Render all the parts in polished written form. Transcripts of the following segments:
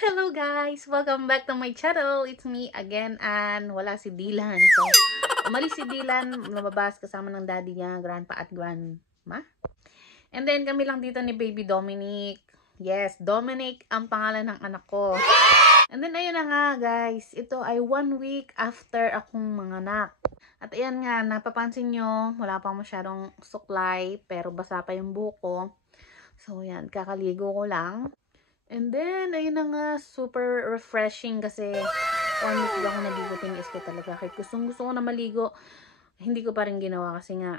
Hello guys! Welcome back to my channel. It's me again and wala si Dylan. So, umalis si Dylan, lumabas kasama ng daddy niya, grandpa at grandma. And then kami lang dito ni baby Dominic. Yes, Dominic ang pangalan ng anak ko. And then ayun na nga guys, ito ay 1 week after akong manganak. At ayan nga, napapansin nyo, wala pang masyadong suklay, pero basa pa yung buko. So yan, kakaligo ko lang. And then, ayun na nga, super refreshing kasi 1 week di ako naligo, tiniis ko talaga. Kahit gusto ko na maligo, hindi ko pa rin ginawa kasi nga,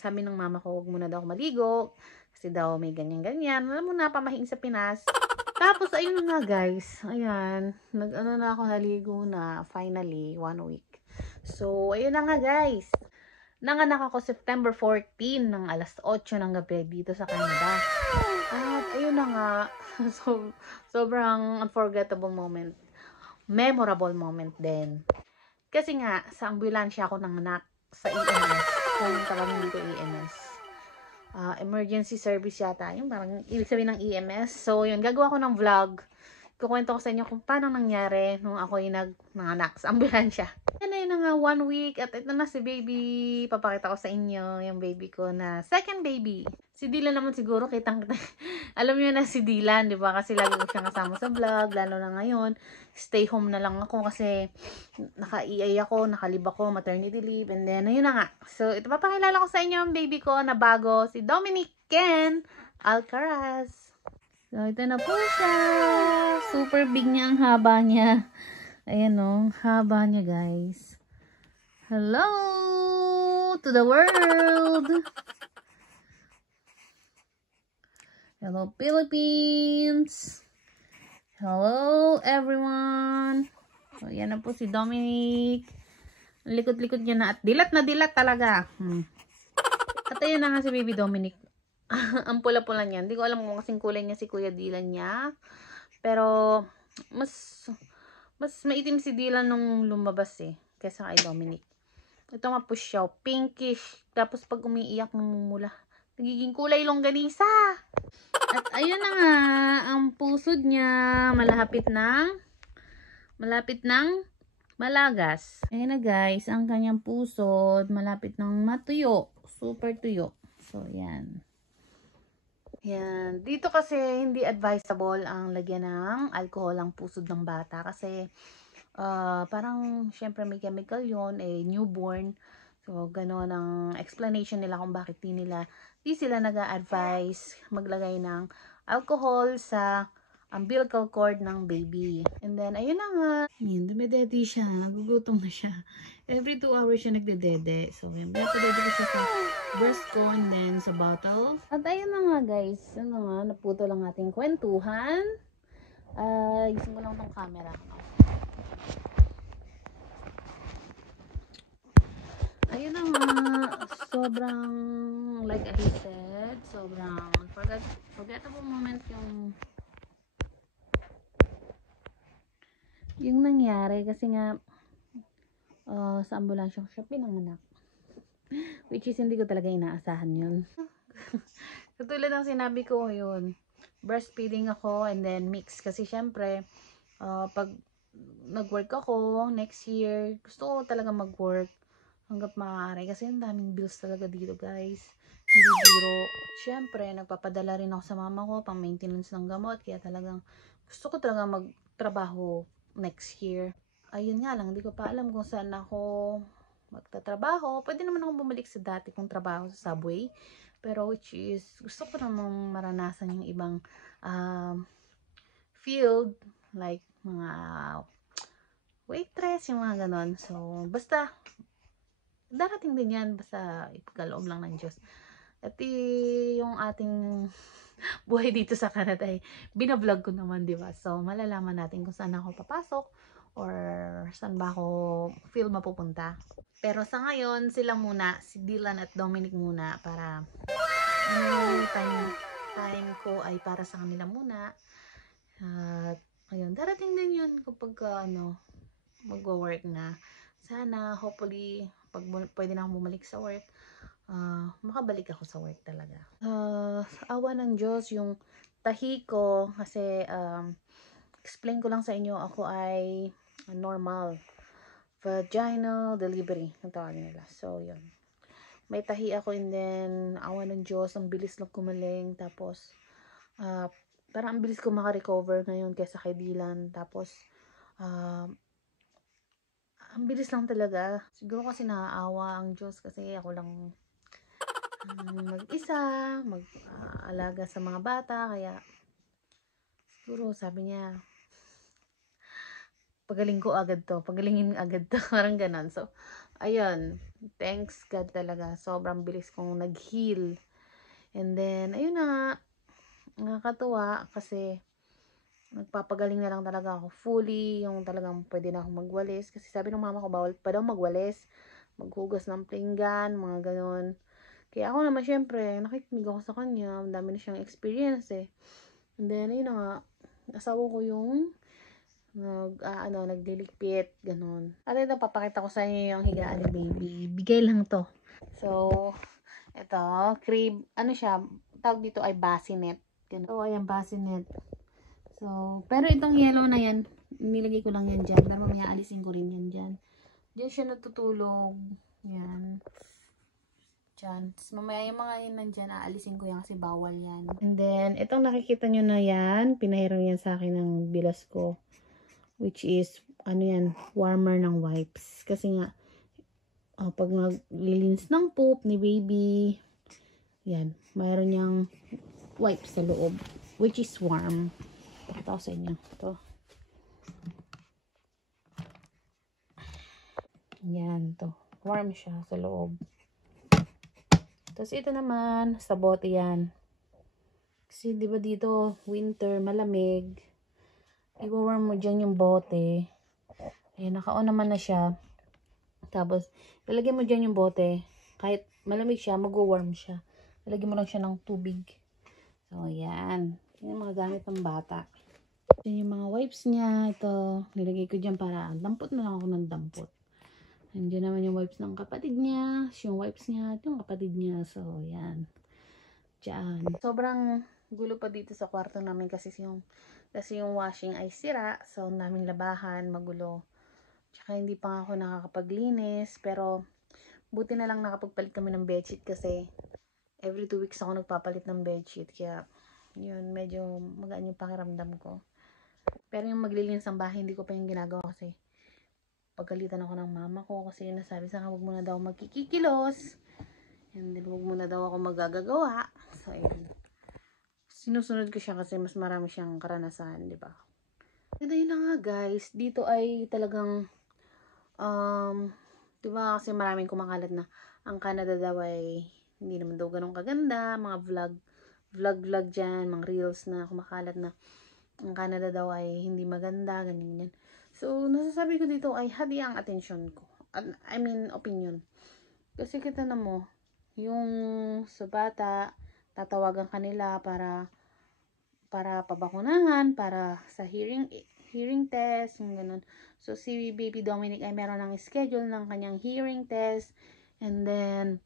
sabi ng mama ko, huwag muna daw ako maligo. Kasi daw may ganyan-ganyan. Alam mo na, pamahiin sa Pinas. Tapos, ayun na nga guys. Ayan, nag-ano na ako, naligo na, finally, 1 week. So, ayun na nga guys. Nanganak ako September 14 ng alas 8 ng gabi dito sa Canada. At ayun na nga, sobrang unforgettable moment. Memorable moment din. Kasi nga, sa ambulansya ako nanganak sa EMS. Kung tawagin dito EMS. Emergency service yata. Yung parang ibig sabihin ng EMS. So, yun, gagawa ko ng vlog. Kukwento ko sa inyo kung paano nangyari nung ako'y nanganak sa ambulansya. Yan na yun na nga, 1 week. At ito na si baby. Papakita ko sa inyo yung baby ko na second baby. Si Dylan naman siguro, kitang-kita. Alam niyo na si Dylan, di ba? Kasi lagi ko siyang kasama sa vlog. Lalo na ngayon, stay home na lang ako kasi naka-EA ako, nakalib ako, maternity leave. And then, ayun na nga. So, ito papakilala ko sa inyo yung baby ko na bago, si Dominic Ken Alcaraz. So, ito na po siya. Super big niya ang haba niya. Ayan o, haba niya guys. Hello to the world! Hello Philippines! Hello everyone! So, yan na po si Dominic. Likot-likot niya na at dilat na dilat talaga. At ayun na nga si baby Dominic. Ang pula-pula niya. Hindi ko alam kung kasing kulay niya si Kuya Dylan niya. Pero, mas maitim si Dylan nung lumabas eh. Kesa kay Dominic. Ito nga po siya. Pinkish. Tapos pag umiiyak, namumula. Nagiging kulay longganisa. At ayun na nga. Ang pusod niya malapit ng malagas. Ayun na guys. Ang kanyang pusod malapit ng matuyo. Super tuyo. So, yan. Yan. Dito kasi hindi advisable ang lagyan ng alcohol ang pusod ng bata kasi parang syempre may chemical yon newborn. So, gano'n ang explanation nila kung bakit di sila nag-a-advise maglagay ng alcohol sa umbilical cord ng baby. And then, ayun na nga. Yan, dumedede siya. Nagugutom na siya. Every 2 hours siya nagdedede. So, yan. Pinapadede ko siya sa breast ko and then sa bottle. At ayun na nga guys. Ano nga, naputo lang ating kwentuhan. Isin ko lang tong camera. Ayun na nga. Sobrang, like I said, sobrang forgettable moment yung nangyari kasi nga sa ambulansya ko siya pinanganak. Which is hindi ko talaga inaasahan yun. Katulad ng sinabi ko yun, breastfeeding ako and then mix kasi syempre pag nag-work ako next year, gusto ko talaga mag-work hanggat maaari kasi ang daming bills talaga dito guys. Hindi biro. Syempre nagpapadala rin ako sa mama ko pang maintenance ng gamot kaya talagang gusto ko talaga magtrabaho next year. Ayun nga lang, hindi ko pa alam kung saan ako magtatrabaho. Pwede naman ako bumalik sa dati kong trabaho sa Subway. Pero which is, gusto ko namang maranasan yung ibang field. Like, mga waitress, yung mga ganon. So, basta, darating din yan. Basta, ipagkaloob lang ng Diyos. At yung ating buhay dito sa Canada ay binablog ko naman, di ba? So, malalaman natin kung saan ako papasok or saan ba ako feel mapupunta. Pero sa ngayon, sila muna, si Dylan at Dominic muna para yung time ko ay para sa kanila muna. At ayun, darating din yun kapag magwo-work na. Sana, hopefully, pag pwede na akong bumalik sa work, makabalik ako sa work talaga. Awa ng Diyos, yung tahi ko kasi explain ko lang sa inyo, ako ay normal vaginal delivery, ang tawagin nila. So, yun. May tahi ako, and then, awa ng Diyos, ang bilis lang kumaling. Tapos, parang ang bilis ko makarecover ngayon kaysa kay Dylan. Tapos, ang bilis lang talaga. Siguro kasi naaawa ang Diyos kasi ako lang mag-isa, mag-alaga sa mga bata. Kaya, siguro sabi niya, pagalingin agad to, parang ganon. So, ayun, thanks God talaga, sobrang bilis kong nag-heal. And then, ayun na nga, nakakatuwa kasi nagpapagaling na lang talaga ako fully, yung talagang pwede na akong magwalis. Kasi sabi ng mama ko, bawal pa daw magwalis, maghugas ng pinggan, mga ganon. Kaya ako naman, syempre, nakikinig ako sa kanya, ang dami na siyang experience eh. And then, ayun na nga, asawa ko yung nagliligpit, ganun. At ito, papakita ko sa inyo yung higaan ni baby. Bigay lang to. So, ito, crib, ano siya, tawag dito ay bassinet. Ganun. So, ayan, bassinet. So, pero itong yellow na yan, nilagay ko lang yan dyan. Pero mamaya alisin ko rin yan dyan. Diyan siya natutulog. Yan. Dyan. Tapos mamaya yung mga yun nandyan, aalisin ko yan kasi bawal yan. And then, itong nakikita nyo na yan, pinahiram yan sa akin ng bilas ko. Which is, ano yan, warmer ng wipes. Kasi nga, pag naglilinis ng poop ni baby, yan, mayroon niyang wipes sa loob. Which is warm. Pakita ko sa inyo. Ito. Yan, to. Warm siya sa loob. Tapos ito naman, sa bote yan. Kasi di ba dito, winter, malamig. I-warm mo dyan yung bote. Ayan, naka-on naman na siya. Tapos, lalagyan mo dyan yung bote. Kahit malamig siya, mag-warm siya. Lalagyan mo lang siya ng tubig. So, yan. Yan yung mga gamit ng bata. Yan yung mga wipes niya. Ito, nilagay ko dyan para dampot na lang ako ng dampot. Nandiyan naman yung wipes ng kapatid niya. Yung wipes niya at yung kapatid niya. So, yan. Diyan. Sobrang gulo pa dito sa kwarto namin kasi yung washing ay sira. So, naming labahan, magulo. Tsaka hindi pa nga ako nakakapaglinis. Pero, buti na lang nakapagpalit kami ng bedsheet kasi every 2 weeks ako nagpapalit ng bedsheet. Kaya, yun, medyo magaan yung pakiramdam ko. Pero yung maglilinis ng bahay, hindi ko pa yung ginagawa kasi pagalitan ako ng mama ko kasi nasabi sa akin, huwag muna daw magkikikilos. And then, huwag muna daw ako magagagawa. So, ayun. Sinusunod ko siya kasi mas marami siyang karanasan, di ba? And ayun na nga, guys. Dito ay talagang, di ba kasi maraming kumakalat na ang Canada daw ay hindi naman daw ganun kaganda. Mga vlog dyan, mga reels na kumakalat na ang Canada daw ay hindi maganda, ganyan. So, nasasabi ko dito ay hadi ang atensyon ko. I mean, opinion. Kasi kita na mo, yung sa bata, tatawagan kanila para pabakunahan, para sa hearing test, yung ganun. So, si Baby Dominic ay meron ng schedule ng kanyang hearing test. And then,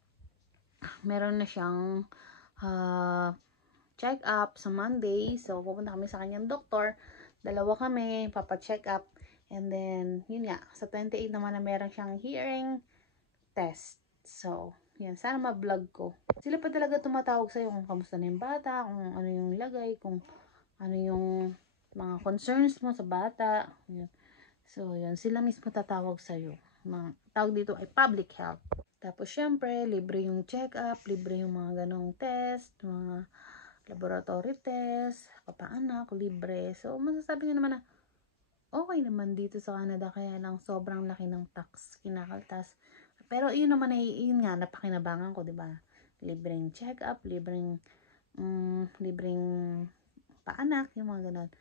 meron na siyang check up sa Monday. So, pupunta kami sa kanyang doktor. Dalawa kami, papa-check up. And then, yun nga, sa 28 naman na meron siyang hearing test. So, yan, sana ma-vlog ko. Sila pa talaga tumatawag sa'yo kung kamusta na yung bata, kung ano yung lagay, kung ano yung mga concerns mo sa bata. Yan. So, yan, sila mismo tatawag sa'yo. Tawag dito ay public health. Tapos, syempre, libre yung check-up, libre yung mga ganong test, mga laboratory test, kapaanak, libre. So, masasabi nyo naman na, okay naman dito sa Canada, kaya lang sobrang laki ng tax kinakaltas. Pero yun naman ay, yun nga, napakinabangan ko, diba? Libreng check-up, libreng paanak, yung mga ganun.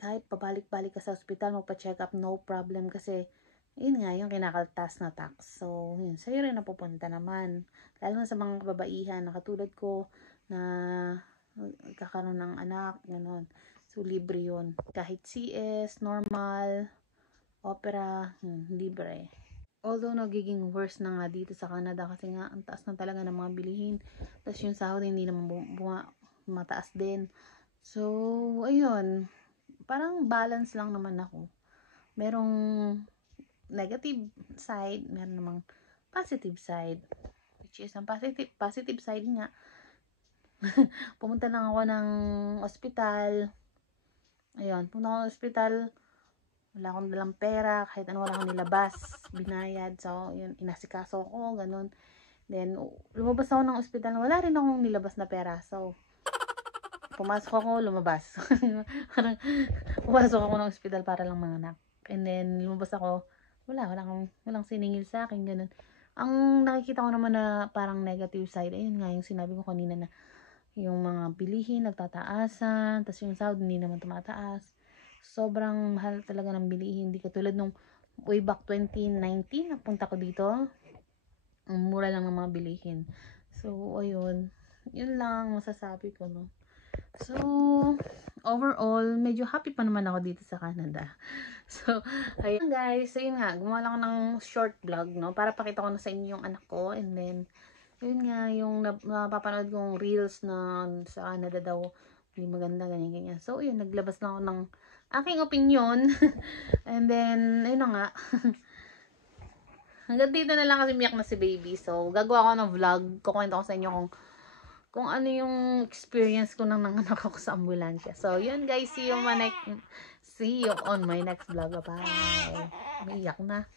Kahit pabalik-balik ka sa ospital, magpa-check up, no problem kasi, yun nga, yung kinakaltas na tax. So, yun, sa'yo rin napupunta naman. Lalo na sa mga kababaihan, na katulad ko, na kakaroon ng anak, ganun. So, libre yun. Kahit CS, normal, opera, libre. Although, nagiging worse na nga dito sa Canada kasi nga, ang taas na talaga ng mga bilihin. Tapos yung sahod, hindi naman mataas din. So, ayun. parang balance lang naman ako. Merong negative side, meron namang positive side. Which is, ang positive side nga, pumunta lang ako ng ospital. Ayun, pumunta ako ng ospital. Wala akong dalang pera, kahit ano wala akong nilabas, binayad. So, yun, inasikaso ko, ganun. Then, lumabas ako ng ospital, wala rin akong nilabas na pera. So, pumasok ako, lumabas. Parang, pumasok ako ng ospital para lang manganak. And then, lumabas ako, walang siningil sa akin, ganun. Ang nakikita ko naman na parang negative side, ayun nga, yung sinabi ko kanina na, yung mga bilihin, nagtataasan, tas yung sahod, hindi naman tumataas. Sobrang mahal talaga ng bilihin. Hindi katulad nung way back 2019, napunta ko dito. Ang mura lang ng mga bilihin. So, ayun. Yun lang masasabi ko, no. So, overall, medyo happy pa naman ako dito sa Canada. So, ayun guys. So, yun nga. Gumawa lang ako ng short vlog, no. Para pakita ko na sa inyo yung anak ko. And then, yun nga, yung napapanood kong reels na sa Canada daw, hindi maganda, ganyan. So, yun, naglabas lang ako ng aking opinion. And then, ayun na nga. Hanggang dito na lang kasi miyak na si baby. So, gagawa ko ng vlog. Kukwento ko sa inyo kung ano yung experience ko nang nanganak ako sa ambulansya. So, yun guys. See you on my next vlog. Bye. Umiyak na.